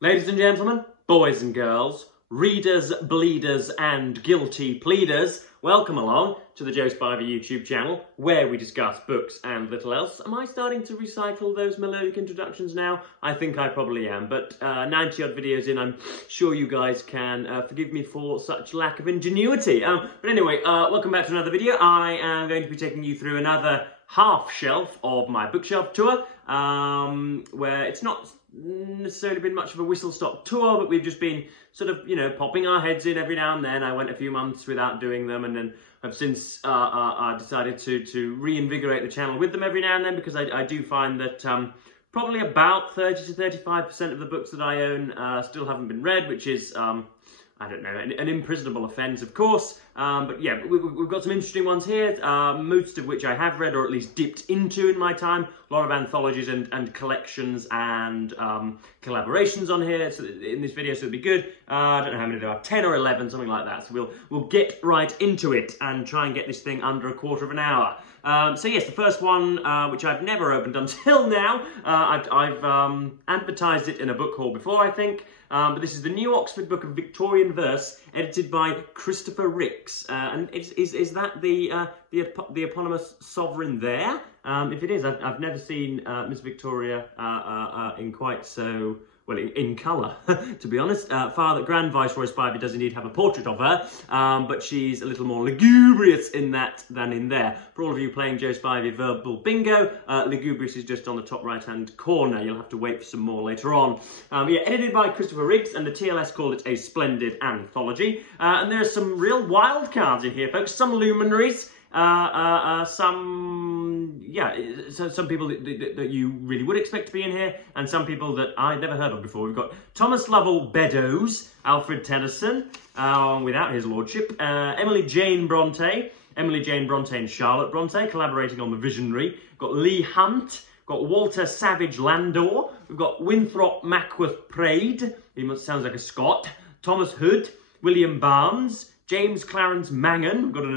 Ladies and gentlemen, boys and girls, readers, bleeders and guilty pleaders, welcome along to the Joe Spivey YouTube channel where we discuss books and little else. Am I starting to recycle those melodic introductions now? I think I probably am, but 90 odd videos in, I'm sure you guys can forgive me for such lack of ingenuity. But anyway, welcome back to another video. I am going to be taking you through another half shelf of my bookshelf tour, where it's not necessarily been much of a whistle-stop tour, but we've just been sort of, you know, popping our heads in every now and then. I went a few months without doing them, and then I've since decided to reinvigorate the channel with them every now and then, because I do find that probably about 30 to 35% of the books that I own still haven't been read, which is I don't know, an imprisonable offence, of course. But yeah, we've got some interesting ones here, most of which I have read or at least dipped into in my time. A lot of anthologies and collections and collaborations on here in this video, so it'll be good. I don't know how many there are, 10 or 11, something like that. So we'll get right into it and try and get this thing under a quarter of an hour. So yes, the first one, which I've never opened until now, I've advertised it in a book haul before, I think. But this is the new Oxford book of Victorian Verse, edited by Christopher Ricks. And is that the eponymous sovereign there? If it is, I've never seen Miss Victoria in quite so... well, in colour, to be honest. Grand Viceroy Spivey does indeed have a portrait of her, but she's a little more lugubrious in that than in there. For all of you playing Joe Spivey verbal bingo, lugubrious is just on the top right-hand corner. You'll have to wait for some more later on. Yeah, edited by Christopher Ricks, and the TLS called it a splendid anthology. And there are some real wild cards in here, folks. Some luminaries. Some people that you really would expect to be in here, and some people that I'd never heard of before. We've got Thomas Lovell Beddoes, Alfred Tennyson, without his lordship, Emily Jane Bronte and Charlotte Bronte, collaborating on The Visionary. We've got Leigh Hunt, got Walter Savage Landor, we've got Winthrop Mackworth Praed, sounds like a Scot, Thomas Hood, William Barnes, James Clarence Mangan. We've got an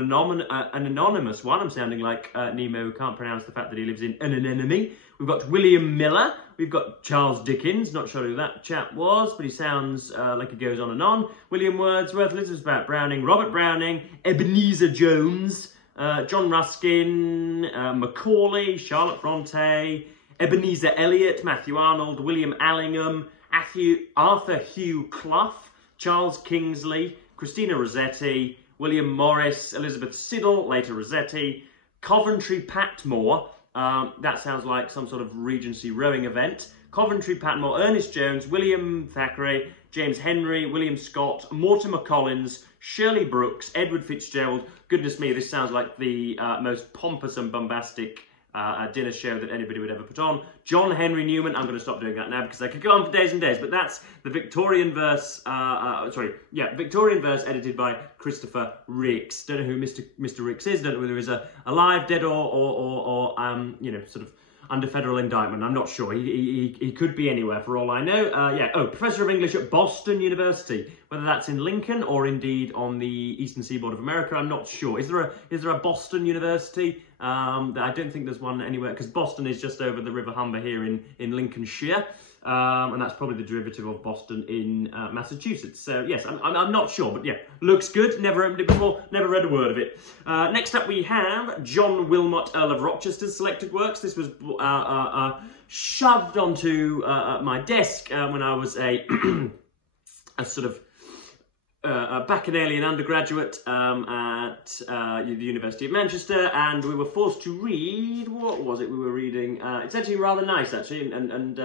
anonymous one. I'm sounding like Nemo, who can't pronounce the fact that he lives in an anemone. We've got William Miller. We've got Charles Dickens. Not sure who that chap was, but he sounds like he goes on and on. William Wordsworth, Elizabeth Browning, Robert Browning, Ebenezer Jones, John Ruskin, Macaulay, Charlotte Bronte, Ebenezer Elliott, Matthew Arnold, William Allingham, Arthur Hugh Clough, Charles Kingsley, Christina Rossetti, William Morris, Elizabeth Siddal, later Rossetti, Coventry Patmore, that sounds like some sort of Regency rowing event, Coventry Patmore, Ernest Jones, William Thackeray, James Henry, William Scott, Mortimer Collins, Shirley Brooks, Edward Fitzgerald. Goodness me, this sounds like the most pompous and bombastic dinner show that anybody would ever put on. John Henry Newman. I'm going to stop doing that now because I could go on for days and days, but that's the Victorian Verse, Victorian Verse edited by Christopher Ricks. Don't know who Mr. Ricks is, don't know whether he's alive, dead, or you know, sort of under federal indictment. I'm not sure. He could be anywhere for all I know. Professor of English at Boston University. Whether that's in Lincoln or indeed on the eastern seaboard of America, I'm not sure. Is there a Boston University? I don't think there's one anywhere, because Boston is just over the River Humber here in Lincolnshire. And that's probably the derivative of Boston in Massachusetts. So yes, I'm not sure, but yeah, looks good. Never opened it before, never read a word of it. Next up we have John Wilmot, Earl of Rochester's selected works. This was shoved onto my desk when I was a sort of bacchanalian undergraduate at the University of Manchester, and we were forced to read, what was it we were reading? It's actually rather nice, actually, and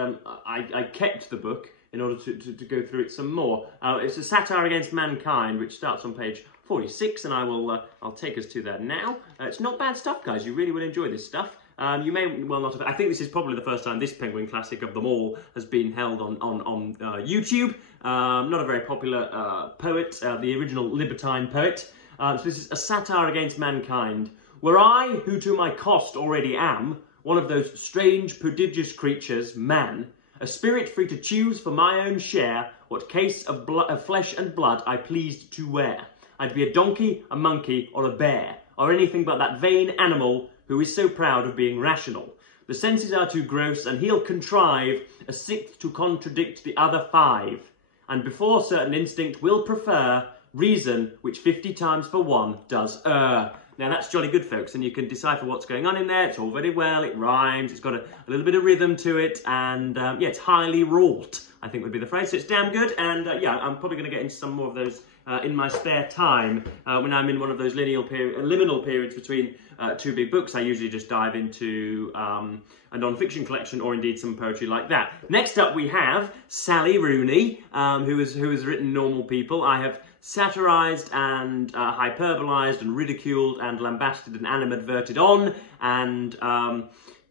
I kept the book in order to go through it some more. It's a satire against mankind, which starts on page 46, and I'll take us to that now. It's not bad stuff, guys. You really will enjoy this stuff. You may well not have... I think this is probably the first time this Penguin classic of them all has been held on YouTube. Not a very popular poet, the original libertine poet. So this is a satire against mankind. Were I, who to my cost already am, one of those strange, prodigious creatures, man, a spirit free to choose for my own share what case of flesh and blood I pleased to wear, I'd be a donkey, a monkey, or a bear, or anything but that vain animal who is so proud of being rational. The senses are too gross, and he'll contrive a sixth to contradict the other 5. And before certain instinct will prefer reason, which 50 times for 1 does err. Now that's jolly good, folks, and you can decipher what's going on in there. It's all very well, it rhymes, it's got a little bit of rhythm to it, and yeah, it's highly wrought, I think would be the phrase. So it's damn good, and yeah, I'm probably going to get into some more of those in my spare time. When I'm in one of those liminal periods between 2 big books, I usually just dive into a non-fiction collection, or indeed some poetry like that. Next up we have Sally Rooney, who has written Normal People. I have satirised and hyperbolized and ridiculed and lambasted and animadverted on, and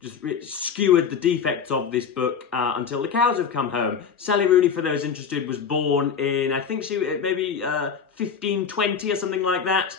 just skewered the defects of this book until the cows have come home. Sally Rooney, for those interested, was born in, I think she maybe 1520 or something like that,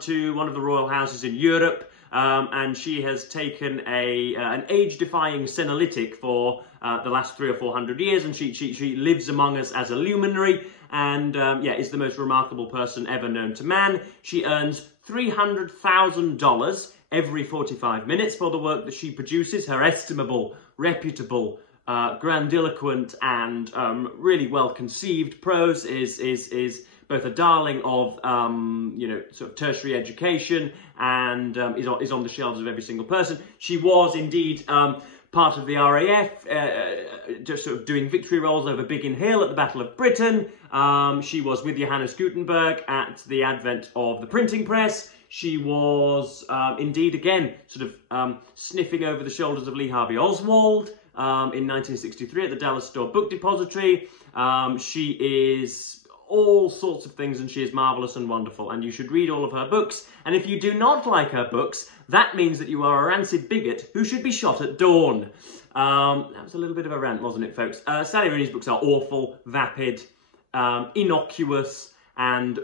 to one of the royal houses in Europe, and she has taken an age-defying senolytic for the last 300 or 400 years, and she lives among us as a luminary, and yeah, is the most remarkable person ever known to man. She earns $300,000 every 45 minutes for the work that she produces. Her estimable, reputable, grandiloquent, and really well-conceived prose is both a darling of you know, sort of tertiary education, and is on the shelves of every single person. She was indeed part of the RAF, just sort of doing victory rolls over Biggin Hill at the Battle of Britain. She was with Johannes Gutenberg at the advent of the printing press. She was indeed, again, sort of sniffing over the shoulders of Lee Harvey Oswald in 1963 at the Dallas Store Book Depository. She is all sorts of things, and she is marvellous and wonderful, and you should read all of her books. And if you do not like her books, that means that you are a rancid bigot who should be shot at dawn. That was a little bit of a rant, wasn't it, folks? Sally Rooney's books are awful, vapid, innocuous, and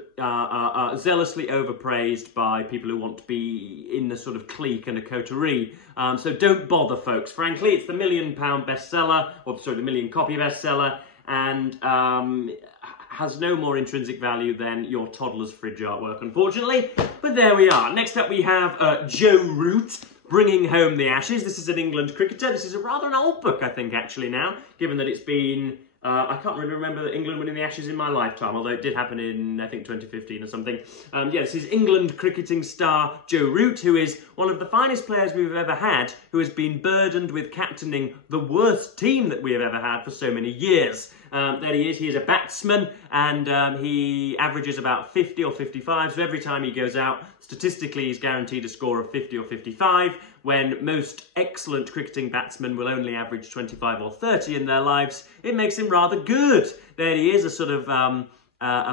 zealously overpraised by people who want to be in the sort of clique and a coterie. So don't bother, folks. Frankly, it's the £1 million bestseller, or sorry, the million copy bestseller, and has no more intrinsic value than your toddler's fridge artwork, unfortunately. But there we are. Next up we have Joe Root, Bringing Home the Ashes. This is an England cricketer. This is rather an old book, I think, actually, now, given that it's been... I can't really remember England winning the Ashes in my lifetime, although it did happen in, I think, 2015 or something. Yeah, this is England cricketing star Joe Root, who is one of the finest players we've ever had, who has been burdened with captaining the worst team that we have ever had for so many years. There he is. He is a batsman, and he averages about 50 or 55, so every time he goes out, statistically he's guaranteed a score of 50 or 55, when most excellent cricketing batsmen will only average 25 or 30 in their lives. It makes him rather good. There he is, a sort of a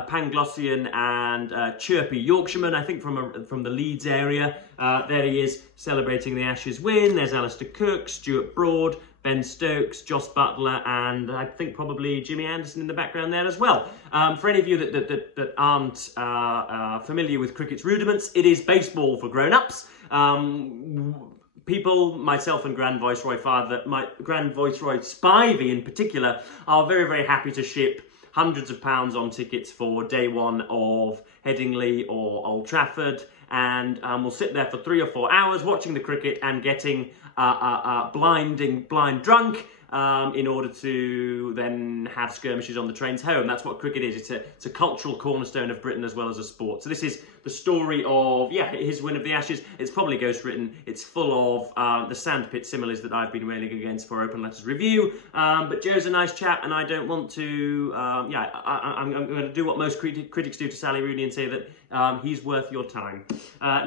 Panglossian and chirpy Yorkshireman, I think from the Leeds area. There he is, celebrating the Ashes win. There's Alistair Cook, Stuart Broad, Ben Stokes, Joss Butler, and I think probably Jimmy Anderson in the background there as well. For any of you that aren't familiar with cricket's rudiments, it is baseball for grown-ups. People, myself and Grand Viceroy Spivey in particular, are very, very happy to ship hundreds of pounds on tickets for day one of Headingley or Old Trafford, and we'll sit there for 3 or 4 hours watching the cricket and getting blind drunk in order to then have skirmishes on the trains home. That's what cricket is. It's a cultural cornerstone of Britain as well as a sport. So this is the story of, yeah, his win of the Ashes. It's probably ghostwritten. It's full of the sandpit similes that I've been railing against for Open Letters Review. But Joe's a nice chap, and I don't want to, yeah, I'm going to do what most critics do to Sally Rooney and say that he's worth your time.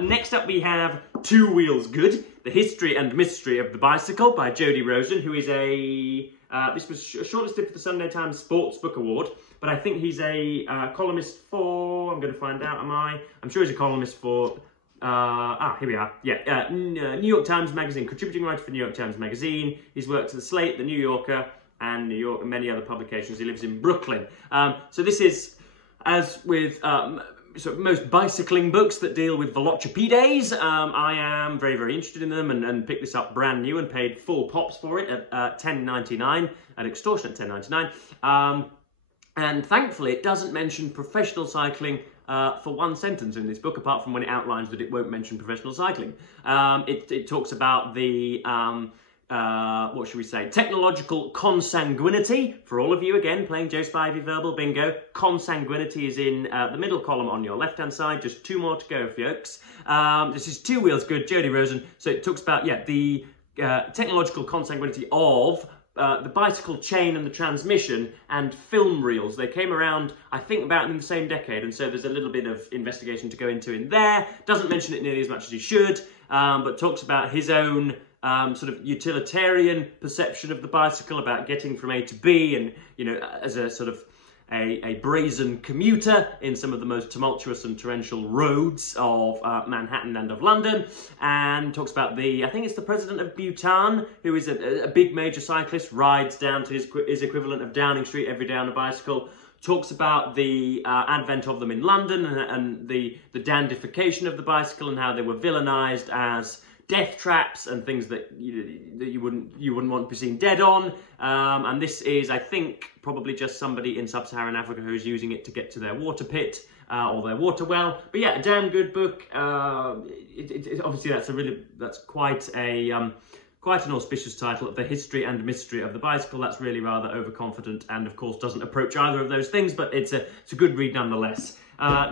Next up we have Two Wheels Good, The History and Mystery of the Bicycle by Jodie Rosen, who is this was shortlisted for the Sunday Times Sports Book Award, but I think he's a columnist for, I'm going to find out, I'm sure he's a columnist for, here we are, yeah, New York Times Magazine, contributing writer for New York Times Magazine. He's worked at The Slate, The New Yorker, and many other publications. He lives in Brooklyn. So this is, as with sort of most bicycling books that deal with velocipedes, I am very, very interested in them, and picked this up brand new and paid full pops for it at $10.99, an extortionate $10.99. And thankfully, it doesn't mention professional cycling for one sentence in this book, apart from when it outlines that it won't mention professional cycling. It talks about the what should we say, technological consanguinity. For all of you, again, playing Joe Spivey verbal bingo, consanguinity is in the middle column on your left-hand side. Just 2 more to go, folks. This is 2 Wheels Good, Jody Rosen. So it talks about, the technological consanguinity of the bicycle chain and the transmission and film reels. They came around, I think, about in the same decade, and so there's a little bit of investigation to go into in there. Doesn't mention it nearly as much as he should, but talks about his own sort of utilitarian perception of the bicycle, about getting from A to B, and, as a sort of a brazen commuter in some of the most tumultuous and torrential roads of Manhattan and of London, and talks about I think it's the president of Bhutan, who is a big major cyclist, rides down to his equivalent of Downing Street every day on a bicycle, talks about the advent of them in London and the dandification of the bicycle and how they were villainised as death traps and things that you wouldn't want to be seen dead on. And this is, I think, probably just somebody in sub-Saharan Africa who's using it to get to their water pit or their water well. But yeah, a damn good book. Obviously, that's quite an auspicious title, The History and Mystery of the Bicycle. That's really rather overconfident and, of course, doesn't approach either of those things, but it's a good read nonetheless.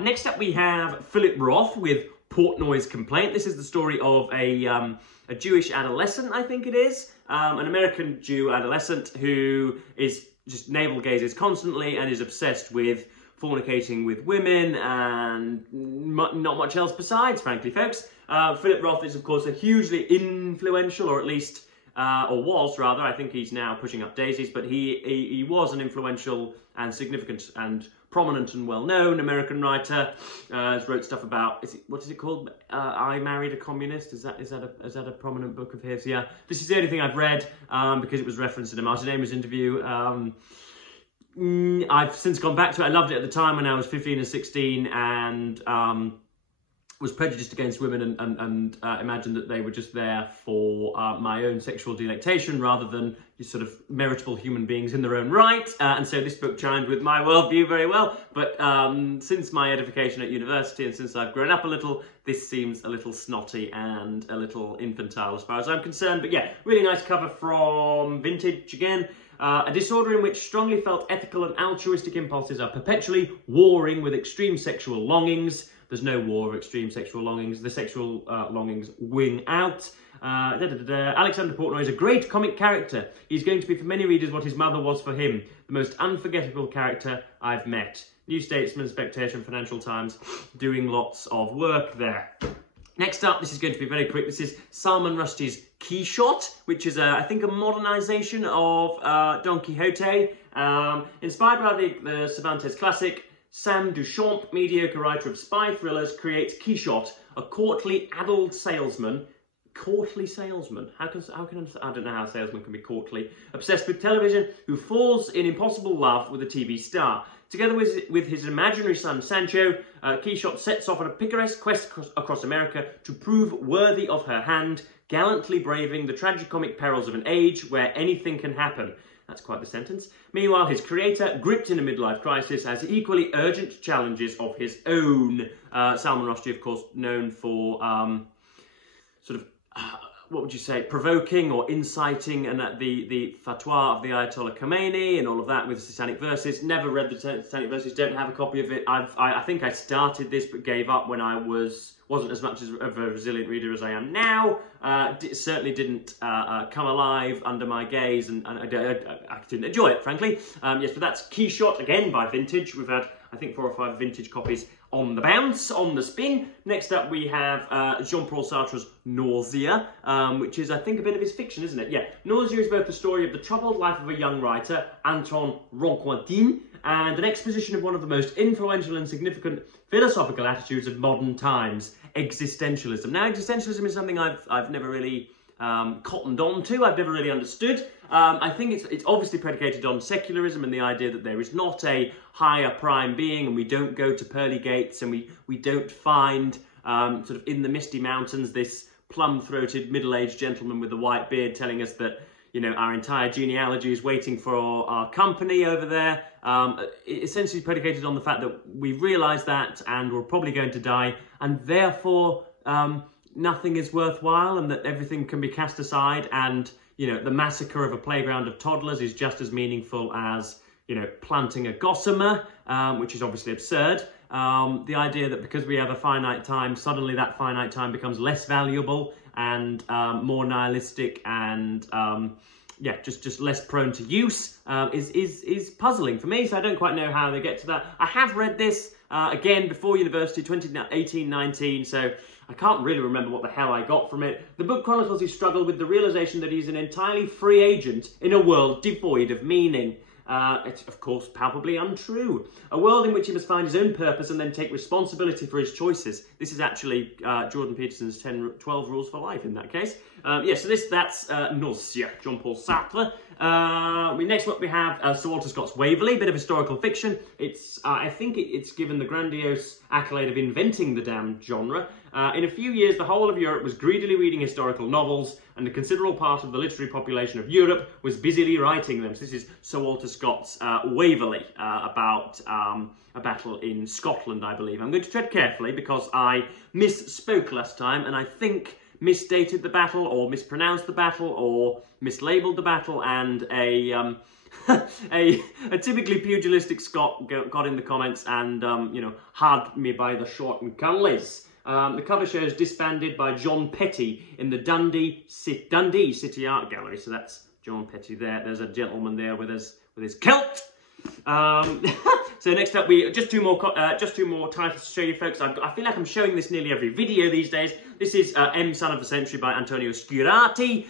Next up, we have Philip Roth with Portnoy's Complaint. This is the story of a Jewish adolescent, I think it is, an American Jew adolescent who is just navel gazes constantly and is obsessed with fornicating with women and not much else besides, frankly, folks. Philip Roth is, of course, a hugely influential, or at least, or was rather, I think he's now pushing up daisies, but he was an influential and significant and prominent and well-known American writer. Wrote stuff about, what is it called? I Married a Communist. Is that a prominent book of his? Yeah, this is the only thing I've read because it was referenced in a Martin Amis interview. I've since gone back to it. I loved it at the time when I was 15 and 16, and was prejudiced against women and imagined that they were just there for my own sexual delectation rather than sort of meritable human beings in their own right. And so this book chimed with my worldview very well. But since my edification at university and since I've grown up a little, this seems a little snotty and a little infantile as far as I'm concerned. But yeah, really nice cover from Vintage again. A disorder in which strongly felt ethical and altruistic impulses are perpetually warring with extreme sexual longings. There's no war of extreme sexual longings. The sexual longings wing out. Alexander Portnoy is a great comic character. He's going to be for many readers what his mother was for him. The most unforgettable character I've met. New Statesman, Spectator and Financial Times doing lots of work there. Next up, this is going to be very quick. This is Salman Rushdie's Quixote, which is, I think, a modernisation of Don Quixote. Inspired by the Cervantes classic, Sam Duchamp, mediocre writer of spy thrillers, creates Quixote, a courtly, addled salesman. Courtly salesman? How can I don't know how a salesman can be courtly. Obsessed with television, who falls in impossible love with a TV star. Together with his imaginary son Sancho, Quixote sets off on a picaresque quest across America to prove worthy of her hand, gallantly braving the tragicomic perils of an age where anything can happen. That's quite the sentence. Meanwhile, his creator, gripped in a midlife crisis, has equally urgent challenges of his own. Salman Rushdie, of course, known for what would you say, provoking or inciting and the fatwa of the Ayatollah Khomeini and all of that with the Satanic Verses. Never read the Satanic Verses, don't have a copy of it. I think I started this but gave up when I wasn't as much of a resilient reader as I am now. Certainly didn't come alive under my gaze, and I didn't enjoy it, frankly. Yes, but that's Quixote, again by Vintage. We've had, I think, 4 or 5 Vintage copies on the bounce, on the spin. Next up we have JeanPaul Sartre's Nausea, which is, I think, a bit of his fiction, isn't it? Yeah, Nausea is both the story of the troubled life of a young writer, Anton Ronquentin, and an exposition of one of the most influential and significant philosophical attitudes of modern times, existentialism. Now, existentialism is something I've never really cottoned on to, I've never really understood. I think it's obviously predicated on secularism and the idea that there is not a higher prime being, and we don't go to pearly gates, and we don't find sort of in the misty mountains this plum-throated middle-aged gentleman with a white beard telling us that, you know, our entire genealogy is waiting for our company over there. Essentially predicated on the fact that we realise that and we're probably going to die, and therefore nothing is worthwhile, and that everything can be cast aside, and the massacre of a playground of toddlers is just as meaningful as, planting a gossamer, which is obviously absurd. The idea that because we have a finite time, suddenly that finite time becomes less valuable and more nihilistic and just less prone to use is puzzling for me. So I don't quite know how they get to that. I have read this again before university, 2018-19, so I can't really remember what the hell I got from it. The book chronicles his struggle with the realization that he's an entirely free agent in a world devoid of meaning. It's, of course, palpably untrue. A world in which he must find his own purpose and then take responsibility for his choices. This is actually Jordan Peterson's 12 Rules for Life in that case. So that's Nausea, JeanPaul Sartre. Next up we have Sir Walter Scott's Waverley, bit of historical fiction. It's I think it's given the grandiose accolade of inventing the damned genre. In a few years, the whole of Europe was greedily reading historical novels, and a considerable part of the literary population of Europe was busily writing them. So this is Sir Walter Scott's Waverley, about a battle in Scotland, I believe. I'm going to tread carefully because I misspoke last time, and I think misdated the battle, or mispronounced the battle, or mislabeled the battle, and a typically pugilistic Scot got in the comments and had me by the short and cunleys. The cover shows disbanded by John Petty in the Dundee City Art Gallery. So that's John Petty there. There's a gentleman there with his kilt. So next up, just two more titles to show you, folks. I feel like I'm showing this nearly every video these days. This is M, Son of the Century by Antonio Scurati.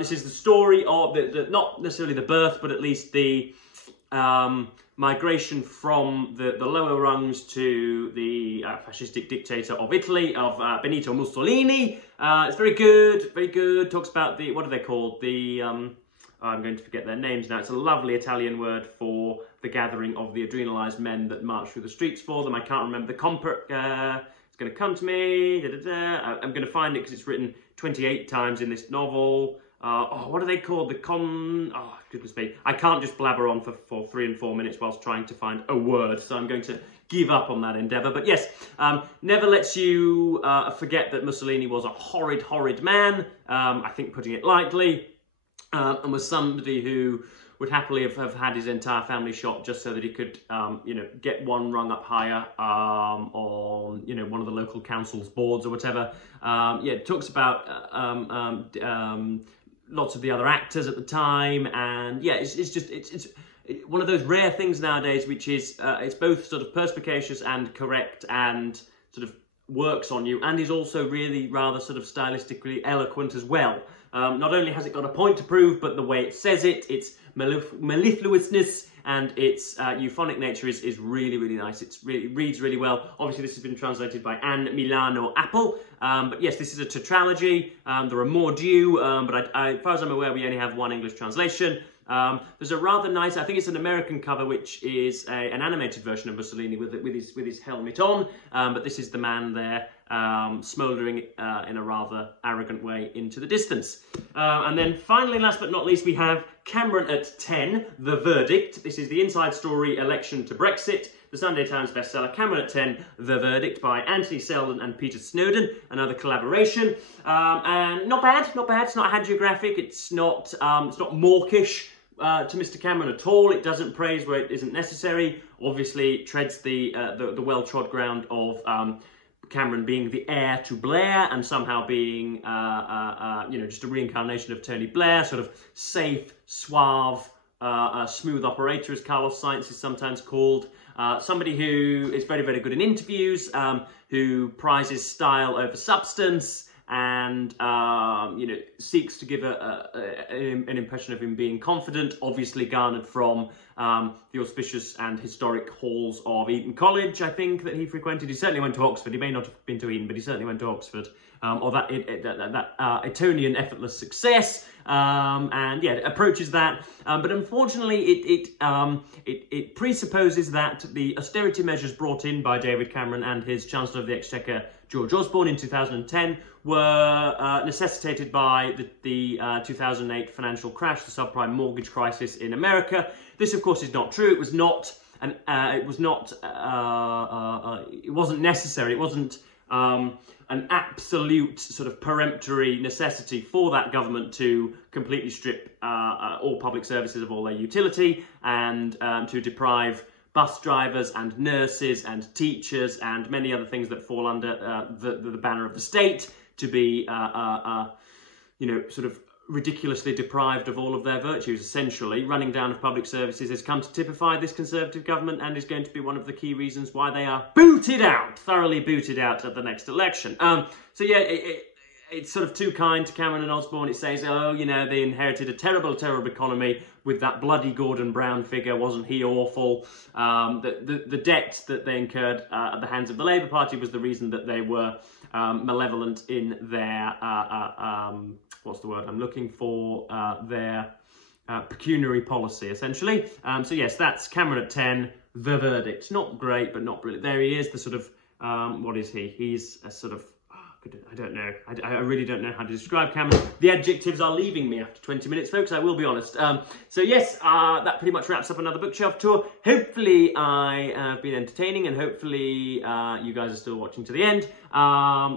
This is the story of not necessarily the birth, but at least the migration from the lower rungs to the fascistic dictator of Italy, of Benito Mussolini. It's very good, very good. Talks about what are they called? I'm going to forget their names now. It's a lovely Italian word for the gathering of the adrenalised men that march through the streets for them. I can't remember the it's going to come to me. I'm going to find it because it's written 28 times in this novel. What are they called? Oh, goodness me. I can't just blabber on for 3 and 4 minutes whilst trying to find a word, so I'm going to give up on that endeavour. But yes, never lets you forget that Mussolini was a horrid, horrid man, I think putting it lightly, and was somebody who would happily have had his entire family shot just so that he could, get one rung up higher on, one of the local council's boards or whatever. It talks about lots of the other actors at the time, and it's one of those rare things nowadays, which is it's both sort of perspicacious and correct and sort of works on you, and is also really rather sort of stylistically eloquent as well. Not only has it got a point to prove, but the way it says it, its mellifluousness and its euphonic nature is really, really nice. It reads really well. Obviously, this has been translated by Anne Milano Apple. But yes, this is a tetralogy. There are more due, but as far as I'm aware, we only have one English translation. There's a rather nice, I think it's an American cover, which is an animated version of Mussolini with his helmet on. But this is the man there, smouldering in a rather arrogant way into the distance. And then finally, last but not least, we have Cameron at 10, The Verdict. This is the inside story, Election to Brexit. The Sunday Times bestseller, Cameron at 10, The Verdict by Anthony Selden and Peter Snowden, another collaboration. And not bad. It's not hagiographic. It's not mawkish to Mr. Cameron at all. It doesn't praise where it isn't necessary. Obviously, treads the well-trod ground of Cameron being the heir to Blair and somehow being, just a reincarnation of Tony Blair, sort of safe, suave, smooth operator, as Carlos Sainz is sometimes called. Somebody who is very, very good in interviews, who prizes style over substance, and seeks to give an impression of him being confident, obviously garnered from the auspicious and historic halls of Eton College, I think, that he frequented. He certainly went to Oxford. He may not have been to Eton, but he certainly went to Oxford. Or that Etonian effortless success, and yeah, it approaches that. But unfortunately, it presupposes that the austerity measures brought in by David Cameron and his Chancellor of the Exchequer, George Osborne, in 2010 were necessitated by the 2008 financial crash, the subprime mortgage crisis in America. This, of course, is not true. It was not, it wasn't necessary. It wasn't an absolute sort of peremptory necessity for that government to completely strip all public services of all their utility, and to deprive bus drivers and nurses and teachers and many other things that fall under the banner of the state to be, sort of ridiculously deprived of all of their virtues. Essentially, running down of public services has come to typify this Conservative government and is going to be one of the key reasons why they are thoroughly booted out at the next election. So yeah, it's sort of too kind to Cameron and Osborne. It says, oh, they inherited a terrible, terrible economy with that bloody Gordon Brown figure. Wasn't he awful? The debt that they incurred at the hands of the Labour Party was the reason that they were malevolent in their, what's the word I'm looking for, their pecuniary policy, essentially. So yes, that's Cameron at 10, the verdict. Not great, but not brilliant. There he is, the sort of, what is he? He's a sort of, I don't know. I really don't know how to describe Cameron. The adjectives are leaving me after 20 minutes, folks, I will be honest. So yes, that pretty much wraps up another bookshelf tour. Hopefully I have been entertaining, and hopefully you guys are still watching to the end.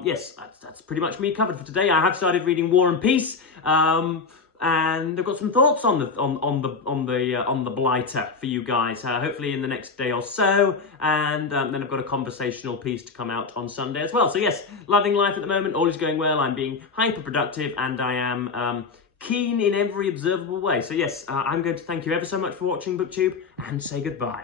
Yes, that's pretty much me covered for today. I have started reading War and Peace. And I've got some thoughts on the blighter for you guys, hopefully in the next day or so, and then I've got a conversational piece to come out on Sunday as well. So yes, loving life at the moment, all is going well. I'm being hyper productive, and I am keen in every observable way. So yes, I'm going to thank you ever so much for watching BookTube, and say goodbye.